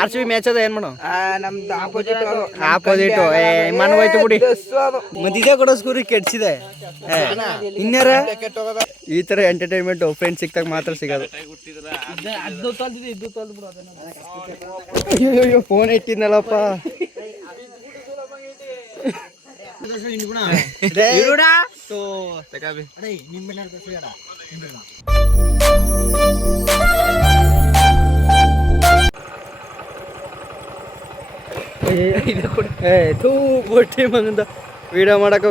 R C B match ಅದ ಏನ್ ಮಾಡೋ ನಮ್ದು ಆಪೋಸಿಟ್ ಮನ್ ಹೋಯ್ತು ಬಿಡಿ ಮತ್ತೆ ಇದೇ ಕೊಡೋ ಸ್ಕೂರಿ ಕೆಡ್ಸಿದೆ ಇನ್ಯಾರ ಈ ತರ ಎಂಟರ್ಟೈನ್ಮೆಂಟ್ ಫ್ರೆಂಡ್ಸ್ ಸಿಕ್ತಾಗ ಮಾತ್ರ ಸಿಗೋದು. ಅಯ್ಯೋ ಫೋನ್ ಇಟ್ಟಿದ್ನಲ್ಲಪ್ಪ. ಬೊಟ್ಟಿ ಮಗಂದ ವಿಡಿಯೋ ಮಾಡಕ್ಕೆ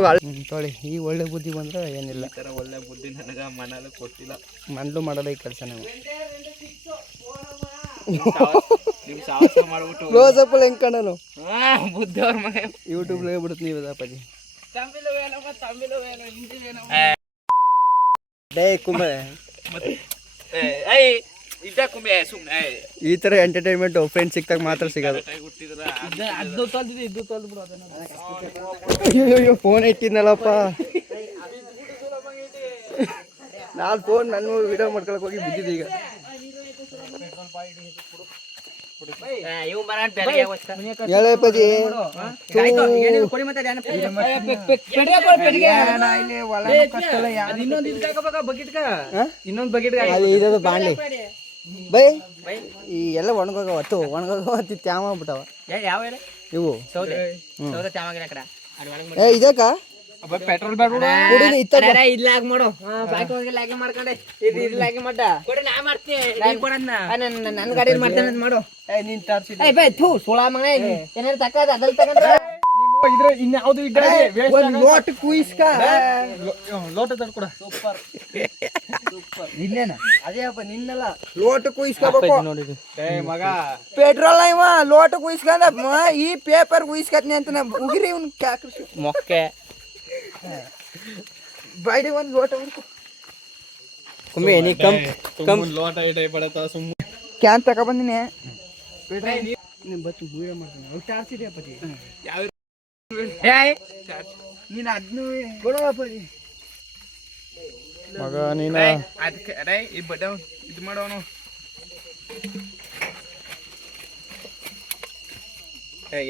ತೊಳಿ ಈ ಒಳ್ಳೆ ಬುದ್ಧಿ ಬಂದ್ರೆ ಏನಿಲ್ಲ. ಒಳ್ಳೆ ಬುದ್ಧಿ ನನಗೆ ಮನೇಲಿ ಕೊಟ್ಟಿಲ್ಲ, ಮನಲು ಮಾಡಲ್ಲ ಈ ಕೆಲಸ. ನೀವು ಕ್ಲೋಸಪ್ ಹೆಂಗ್ ಕಾಣನು ಬುದ್ಧಿ ಅವ್ರ ಮನೆ ಯೂಟ್ಯೂಬ್ ಬಿಡುತ್ತೆ ನೀವು ಅಪ್ಪಾಜಿ. ಡೇ ಕುಂಬ ಈ ತರ ಎಂಟರ್ಟೈನ್ಮೆಂಟ್ ಫ್ರೆಂಡ್ಸ್ ಸಿಕ್ತಾಗ ಮಾತ್ರ ಸಿಗೋದು. ಅಯ್ಯೋ ಫೋನ್ ಇಟ್ಟಿದ್ನಲ್ಲಪ್ಪ. ನಾನು ಫೋನ್ ನನ್ನ ವಿಡಿಯೋ ಮಾಡ್ಕೊಳಕ್ ಹೋಗಿ ಬಿದ್ದಿದ್ದೆ. ಈಗ ಹೇಳಪ್ಪಾಜಿ ಇನ್ನೊಂದು ಬಕೆಟ್ ಇದದು ಬಾಣ್ಲಿ ಬೈ ಈ ಎಲ್ಲ ಒಣಗೋಗವತ್ತು ತ್ಯಾಮ ಆಗ್ಬಿಟ್ಟವ ಇವು. ಇದಕ್ಕ ಪೆಟ್ರೋಲ್ ಇಲ್ಲಾಗ ಮಾಡು ಮಾಡ್ಕೊಂಡೆ ನನ್ನ ಗಾಡಿ ಮಾಡ್ತೇನೆ ಮಾಡು. ಸೋಳಾ ಮಗ ಏನಾರು ತಕ್ಕದ ಅದ್ರಲ್ಲಿ ತಗೊಂಡ್ರೆ ಇನ್ಯಾವುದು ಲೋಟ ಕುಯಿಸ್ಕ ಲೋಟ ತಡ್ಕೊಡ. ಸೂಪರ್ ನಿನ್ನೇನ ಅದೇ ಅಪ್ಪ ನಿನ್ನಲ್ಲ ಲೋಟ ಕುಯಿಸ್ಕೋಬೇಕು ನೋಡಿ ಮಗ. ಪೆಟ್ರೋಲ್ ಇವ ಲೋಟ ಕುಯಿಸ್ಕೊಂಡ ಈ ಪೇಪರ್ ಕುಯಿಸ್ಕತ್ನಿ ಅಂತ ಉಗಿರಿ ಇವ್ನ ಕ್ಯಾಕ್ರಿಸಿ ಮೊಕ್ಕೆ ಬಾಯ್ಡಿ ಒಂದು ಲೋಟ ಕುಮ್ಮಿ ನೀ ಕಮ್ ಲೋಟ ಇಟೈ ಪಡತ ಸುಮ್ಮ ಕ್ಯಾನ್ ತಕ ಬಂದಿನಿ ಬತ್ತು ಬೂಯ ಮಾಡ್ತಾನೆ. ಅವ್ರು ಚಾರ್ಸಿದೆ ಅಪ್ಪಾಜಿ ಯಾವ ನೀನು ಅದನ್ನು ಕೊಡೋಪ್ಪಾಜಿ ಮಗ ನೀನ ಅದಕ್ಕೆ ಅರೇ ಈ ಬಡ ಇದು ಮಾಡೋನು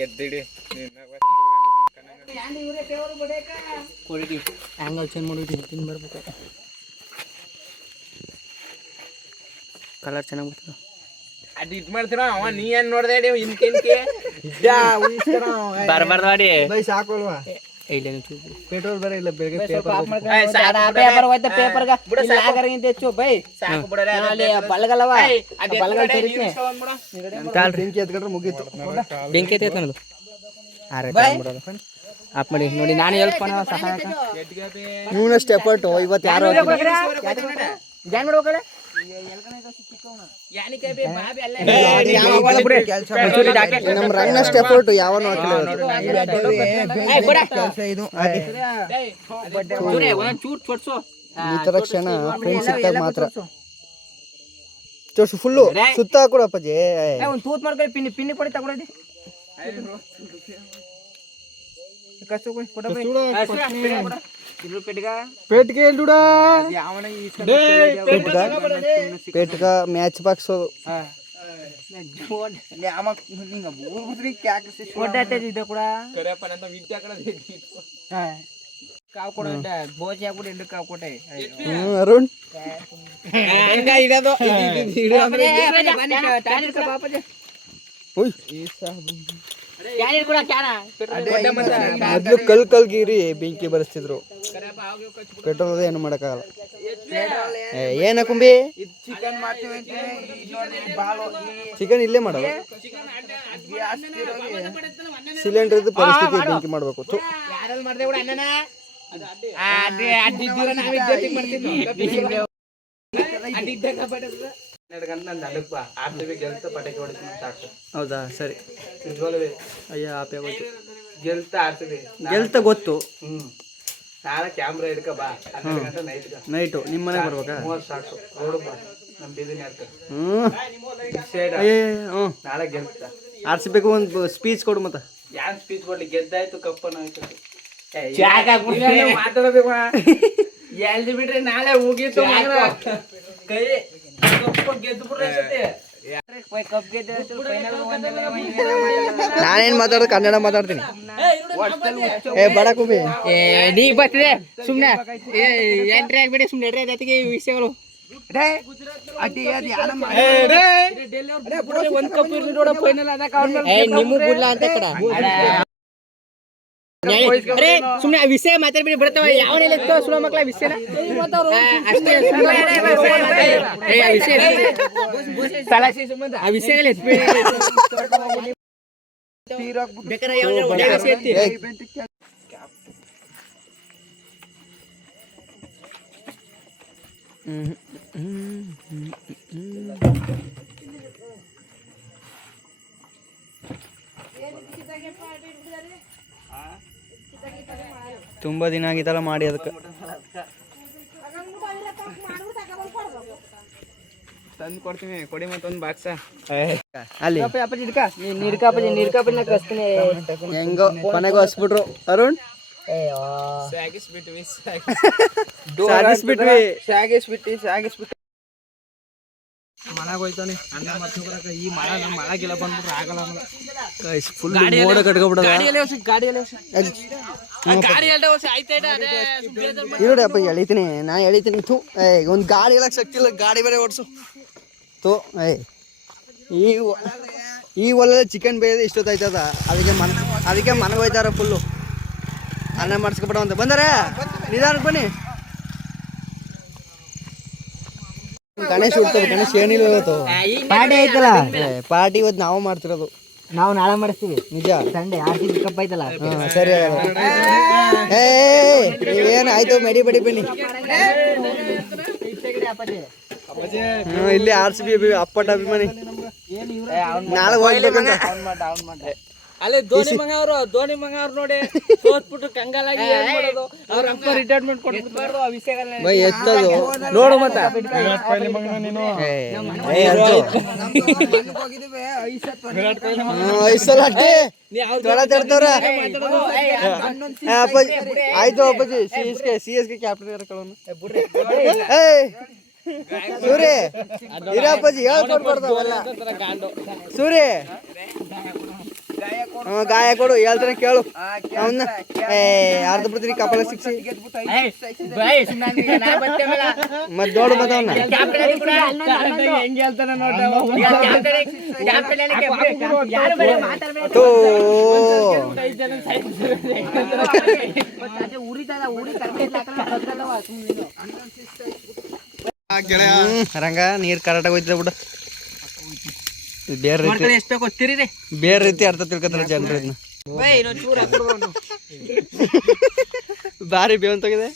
ಎದ್ದಿಡಿ ಆಂಗಲ್ ಚೇಂಜ್ ಮಾಡಿದ್ವಿ ತಿನ್ ಬರ್ಬೇಕು. ಕಲರ್ ಚೆನ್ನಾಗಿ ಬರ್ತದೆ. ಅದು ಇದು ಮಾಡ್ತೀರ ಅವ ನೀ ಏನ್ ನೋಡ್ದೆ ಇನ್ಕೆ ಬರ್ಬಾರ್ದು ಮಾಡಿ ಬೈ ಸಾಕೋಲ್ವಾ ಪೆಟ್ರೋಲ್ ಬರ ಇಲ್ಲ ಬೆಳಗ್ಗೆ ಪೇಪರ್ ಹೋಯ್ತ ಪೇಪರ್ಗ ಲಾಗರ್ಗಿಂತ ಹೆಚ್ಚು ಬೈ ಸಾಕು ಬಿಡಲ್ಲ ಅಲ್ಲಿ ಬಲಗಲ್ಲವ ಬಲಗಲ್ ತೆರಿತೀನಿ ಕಾಲ್ ಬೆಂಕಿ ಎತ್ಕೊಂಡ್ರೆ ಮುಗೀತು. ಬೆಂಕಿ ಎತ್ಕೊಂಡ್ ಅನ್ನೋದು ಆಪ್ ಮಾಡಿ ನೋಡಿ. ನಾನು ಹೆಲ್ಪ್ ಮಾಡೋ ಸಹಾಯಕ ಇವನಷ್ಟು ಎಫರ್ಟ್ ಇವತ್ತು ಯಾರು ಜಾನ್ ಮಾಡ್ಬೇಕಲ್ಲ ನಮ್ಮ ರಂಗನಷ್ಟು ಎಫರ್ಟ್ ಯಾವನು ಈ ತರ ಕ್ಷಣ ಫ್ರೆಂಡ್ಸ್ ಸಿಕ್ತಾಗ ಮಾತ್ರ ಚೋಸು ಫುಲ್ಲು ಸುತ್ತ ಹಾಕೊಡು ಅಪ್ಪಾಜಿ. ಒಂದು ತೂತ್ ಮಾಡ್ಕೊಳ್ಳಿ ಪಿನ್ನಿ ಪಿನ್ನಿ ಕೊಡಿ ತಗೊಳ್ಳಿ पेटगा मैच बॉक्स अरुण ಮೊದಲು ಕಲ್ ಗೀರಿ ಬೆಂಕಿ ಬರಿಸ್ತಿದ್ರು. ಪೆಟ್ರೋಲ್ ಏನು ಮಾಡೋಕ್ಕಾಗಲ್ಲ. ಏನ ಕುಂಬಿ ಚಿಕನ್ ಇಲ್ಲೇ ಮಾಡೋದು. ಸಿಲಿಂಡರ್ ಪರಿಸ್ಥಿತಿ ಬೆಂಕಿ ಮಾಡಬೇಕು. ಹೌದಾ ಸರಿ. ಅಯ್ಯ ಆಪೆ ಹೋಯ್ತು ಗೆಲ್ತ ಗೊತ್ತು. ನಾಳೆ ಕ್ಯಾಮ್ರಾ ಹಿಡ್ಕ ಬಾ ನೈಟು ನಿಮ್ಮ ಮನೆಗೆ ಬರ್ಬೇಕಾ? ನಾಳೆ ಗೆಲ್ತ ಆರ್ಸಿಬೇಕು. ಒಂದು ಸ್ಪೀಚ್ ಕೊಡು. ಮತ್ತೆ ಯಾರು ಸ್ಪೀಚ್ ಕೊಡ್ಲಿ? ಗೆದ್ದಾಯ್ತು ಕಪ್ಪನ ಮಾತಾಡಬೇಕು ಎಲ್ದಿ ಬಿಟ್ರೆ ನಾಳೆ ಹೋಗಿತ್ತು ಕೈ ಗೆದ್ದು ಬಿಡ್ರೆ ನಾನೇನ್ ಮಾತಾಡೋದು ಕನ್ನಡ ಮಾತಾಡ್ತೀನಿ. ಏ ಬಡ ಕುಬಿ ನೀ ಬರ್ತಿದೆ ಸುಮ್ನೆ ಎಂಟ್ರಿ ಆಗ್ಬೇಡಿ ಸುಮ್ನೆ ಜೊತೆಗೆ ವಿಷಯಗಳು ನಿಮ್ಮ ಬಿಡ್ಲ ಅಂತ ಕಡ ಸುಮ್ನೆ ವಿಷಯ ಮಾತಾಡ್ಬಿಡಿ ಬಿಡ್ತಾವ ಯಾವನೆಲ್ಲ ಸುಳ ಮಕ್ಳ ವಿಷಯನ ಅಷ್ಟೇ ಆ ವಿಷಯಗಳು ಬೇಕಾದ್ರೆ ಒಳ್ಳೆ ವಿಷಯ ಐತಿ. ತುಂಬಾ ದಿನ ಆಗಿತ್ತಲ್ಲ ಮಾಡಿ ಅದಕ್ಕೆ ತಂದು ಕೊಡ್ತೀನಿ ಕೊಡಿ ಮತ್ತೊಂದು ಬಾಕ್ಸ ಅಲ್ಲಿ ನೀಡ್ಕಾಪಿ ಕಸ್ತೀನಿ ಹೆಂಗೋ ಮನೆಗೂ ಹಸ್ಬಿಟ್ರು ಅರುಣ್ ಸಾಗಿಸ್ಬಿಟ್ವಿ ಮನೆಗೆ ಹೋಯ್ತಾನೆ ಅನ್ನ ಮಾಡ್ಸ್ಕೊಬರಕ ಈ ಮಳೆ ನಮ್ಮ ಮಳೆಗೆಲ್ಲ ಬಂದ್ಬಿಟ್ರೆ ಆಗಲ್ಲ ಫುಲ್ ಮೋಡ ಕಟ್ಕೊಬಿಡೋದ ನೋಡಿ ಅಪ್ಪ ಎಳಿತೀನಿ ನಾ ಎಳಿತೀನಿ ಥೂ ಒಂದು ಗಾಡಿ ಹೇಳಕ್ ಶಕ್ತಿ ಇಲ್ಲ ಗಾಡಿ ಬೇರೆ ಓಡಿಸು ಥೂ ಈ ಹೊಲದಲ್ಲಿ ಚಿಕನ್ ಬೇಯೋದು ಇಷ್ಟೊತ್ತಾಯ್ತದ ಅದಕ್ಕೆ ಮನೆಗೆ ಹೋಯ್ತಾರ ಫುಲ್ಲು ಅನ್ನ ಮಾಡಿಸ್ಕೊಬಿಡ ಅಂತ ಬಂದಾರೆ ನಿಧಾನಕ್ಕೆ ಬನ್ನಿ ಗಣೇಶ್ ಹುಡ್ತದೆ ಗಣೇಶ್ ಏನಿಲ್ಲ ಇವತ್ತು ಪಾರ್ಟಿ ಐತಲ್ಲ ಪಾರ್ಟಿ ಇವತ್ತು ನಾವು ಮಾಡ್ತಿರೋದು ನಾವು ನಾಳೆ ಮಾಡಿಸ್ತೀವಿ ನಿಜ ಸಂಡೆ ಆರ್ಟಿಸಿ ಕಪ್ ಐತಲ್ಲ ಸರಿ ಏನು ಆಯ್ತು ಮೆಡಿ ಬಡಿ ಬನ್ನಿ ಇಲ್ಲಿ RCB ಅಪ್ಪಟ ಅಭಿಮಾನಿ ನಾಳೆ ಹೋಗ್ಬೇಕಂತ ಅಲ್ಲೇ ಧೋನಿ ಮಗ ಅವ್ರು ನೋಡಿ ಸೋತ್ಬಿಟ್ಟು ಕಂಗಾಲಾಗಿ ಏನ್ ಮಾಡೋದು ಅವ್ರ ಅಪ್ಪ ರಿಟೈರ್ಮೆಂಟ್ ಕೊಟ್ಬಿಡ್ಬಾರ್ದು ಆ ವಿಷಯಗಳನ್ನ ಎತ್ತದು ನೋಡು ಮತ್ತ ಆಯ್ತು ಅಪ್ಪಾಜಿ CSK ಕ್ಯಾಪ್ಟನ್ ಸೂರ್ಯ ಇರಪ್ಪಾಜಿ ಹೇಳ್ಕೊಡ್ಬಾರ್ದಲ್ಲ ಸೂರ್ಯ ಗಾಯ ಕೊಡು ಹೇಳ್ತಾನೆ ಕೇಳು ಅವನ್ನ ಅರ್ಧ ಬಿಡ್ತೀನಿ ಕಪಾಲ ಸಿಕ್ಸಿ ಮತ್ ದೊಡ್ಡ ಬದವನ್ನ ರಂಗ ನೀರ್ ಕರೆಕ್ಟಾಗಿ ಹೋಯ್ತದ ಬಿಡ ಬೇರೆ ರೀತಿ ಬೇರೆ ರೀತಿ ಅರ್ಥ ತಿಳ್ಕೊತಾರ ಜನರು ಇದನ್ನ ಬಾರಿ ಬೇವಂತಾಗಿದೆ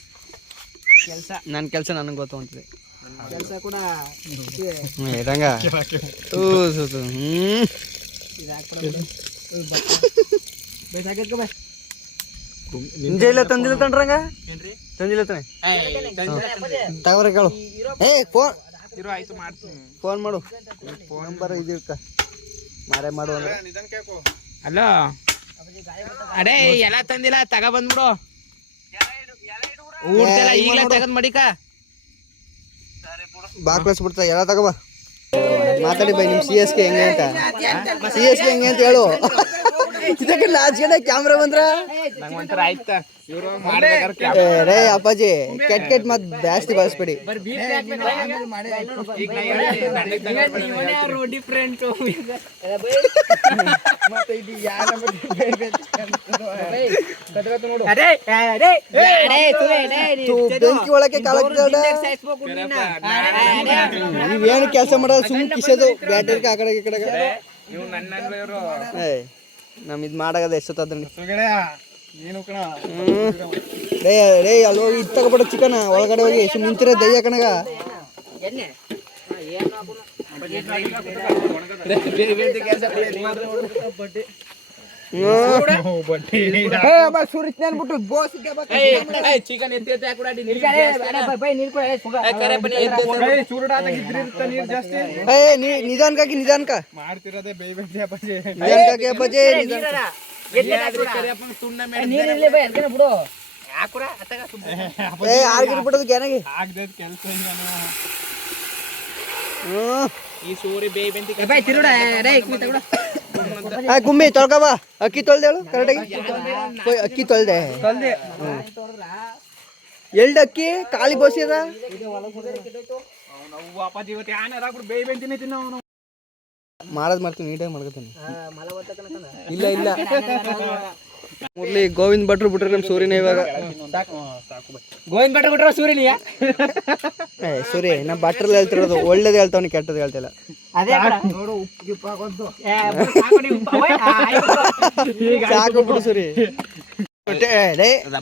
ನನ್ನ ಕೆಲಸ ನನಗೆ ಗೊತ್ತು ಅಂತಿದೆ ರಂಗ ನಿಂಜೆ ಇಲ್ಲ ತಂದಿಲ್ಲ ತಣ್ರಂಗ ತಂದಿಲ್ಲ ತಾನೆ ತಗೋರ ಕೇಳು ಫೋನ್ ಮಾಡು ನಂಬರ್ ಇದಿರ್ಕ ಮಾರೇ ಮಾಡು ಅಂದ್ರೆ ಹಲೋ ಅಡೇ ಎಲ್ಲ ತಂದಿಲ್ಲ ತಗ ಬಂದ್ಬಿಡು ಊಟೆಲ್ಲ ಈಗಲೇ ತಗದ್ ಮಡಿಕ ಬಾ ಕಳಿಸ್ಬಿಡ್ತಾ ಎಲ್ಲ ತಗೋಬಾ ಮಾತಾಡಿ ಬೈ ನಿಮ್ CSK ಹೆಂಗೆ ಅಂತ ಹೇಳು ಇದಕ್ಕೆ ಲಾಸ್ಟ್ಗೆ ಕ್ಯಾಮ್ರಾ ಬಂದ್ರ ನಂಗೊಂಥರ ಆಯ್ತಾ ರೇ ಅಪ್ಪಾಜಿ ಕೆಟ್ಟ ಮತ್ ಜಾಸ್ತಿ ಬಳಸ್ಬೇಡಿ ಬೆಂಕಿ ಒಳಗೆ ನೀವೇನು ಕೆಲಸ ಮಾಡೋದು ಸುಮ್ ಕಿಸೋದು ಬ್ಯಾಟರಿ ಆ ಕಡೆ ಈ ಕಡೆ ನಮ್ ಇದ್ ಮಾಡಾಗದ ಎಷ್ಟೊತ್ತದ್ರಿ ರೇ ಅಲ್ಲಿ ಹೋಗಿ ಇದು ತಗೋಬೇಡ ಚಿಕನ್ ಒಳಗಡೆ ಹೋಗಿ ಸುಮ್ ನಿಂತಿರ ದಯ್ಯ ಕಣಗ ನಿಧಾನಕ್ಕಾಗಿ ನಿಧಾನಕ ಬೈ ತಿರುಡ ರೇ ಇಕ್ಮಿ ತಗೊಡ ಗುಮ್ಮಿ ತೊಳ್ಕ ಬಾ ಅಕ್ಕಿ ತೊಳ್ದೆ ಹೇಳು ಕರೆಕ್ಟಾಗಿ ಅಕ್ಕಿ ತೊಳ್ದೆ ಎಲ್ಡ್ ಅಕ್ಕಿ ಖಾಲಿ ಬೋಸಿ ಅದ ಮಾಡೋದು ಮಾಡ್ತೀನಿ ನೀಟಾಗಿ ಮಾಡ್ಕೊತೀನಿ ಇಲ್ಲ ಇಲ್ಲ ಮುರ್ಲಿ ಗೋವಿಂದ್ ಭಟ್ರು ಬಿಟ್ರೆ ನಮ್ಮ ಸೂರ್ಯನ ಇವಾಗ ಗೋವಿಂದ್ ಭಟ್ರು ಬಿಟ್ರ ಸೂರ್ಯನಿಯ ಸೂರ್ಯ ನಮ್ಮ ಭಟ್ರಲ್ಲಿ ಹೇಳ್ತಿರೋದು ಒಳ್ಳೇದು ಹೇಳ್ತಾವನಿ ಕೆಟ್ಟದ್ದು ಹೇಳ್ತಿಲ್ಲ ಅದೇ ನೋಡು ಉಪ್ಪು ಗಿಪ್ಪು ಹಾಕೊಂತು ಸಾಕು ಬಿಡು ಸೂರಿ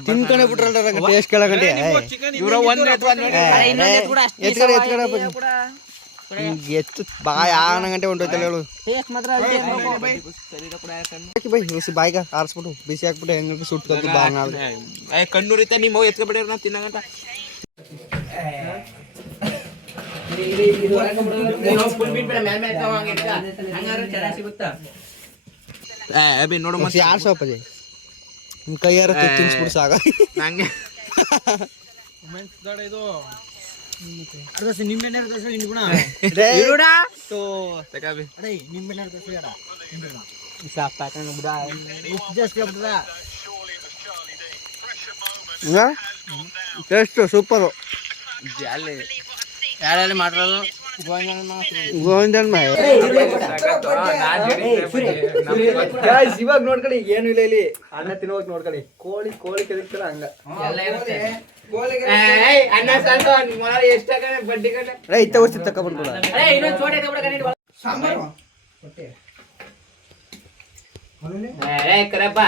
ತಿನ್ಕೊಂಡೆ ಬಿಟ್ರಲ್ಲ ಟೇಸ್ಟ್ ಕೇಳಕಂಡೆ ಎತ್ತು ಬಾಯ್ ಆನ ಗಂಟೆ ಹೊಂಟೋಯ್ತಲ್ಲ ಹೇಳು ಬೈ ಬಾಯಿಗ ಆರಿಸ್ಬಿಟ್ಟು ಬಿಸಿ ಹಾಕ್ಬಿಟ್ಟು ಹೆಂಗ ಸುಟ್ಕೊತು ಬಾ ಕಣ್ಣೂರಿತ ನಿಮ್ಮ ಎತ್ಕೊಬಿಡ್ರಿ ನಾ ತಿನ್ನಗಂಟ ನೋಡು ಮತ್ತೆ ಯಾರು ಸೋಪದೆ ನಿಮ್ ಕೈಯಾರ ತಿನ್ಸ್ಬಿಡು ಸಾಗ ನಂಗೆ ಟೇಸ್ಟ್ ಸೂಪರು ಯಾರಲ್ಲಿ ಮಾಡಿರೋದು ಗೋವಿಂದನ್ ಮೈ ಇವಾಗ ನೋಡ್ಕೊಳ್ಳಿ ಏನು ಇಲ್ಲ ಇಲ್ಲಿ ಅನ್ನ ತಿನ್ನುವಾಗ ನೋಡ್ಕೊಳ್ಳಿ ಕೋಳಿ ಕೋಳಿ ಕೆದಕ್ತಾರ ಹಂಗ ಅನ್ನ ಸಾಕು ಎಷ್ಟು ಬಡ್ಡಿ ಕಡೆ ಇತ್ತ ವಸ್ತು ತಕೊಂಡ್ಬಿಡ ಇನ್ನೊಂದು ಚೋಟೆ ಸಾಂಬಾರು ಕರಪ್ಪ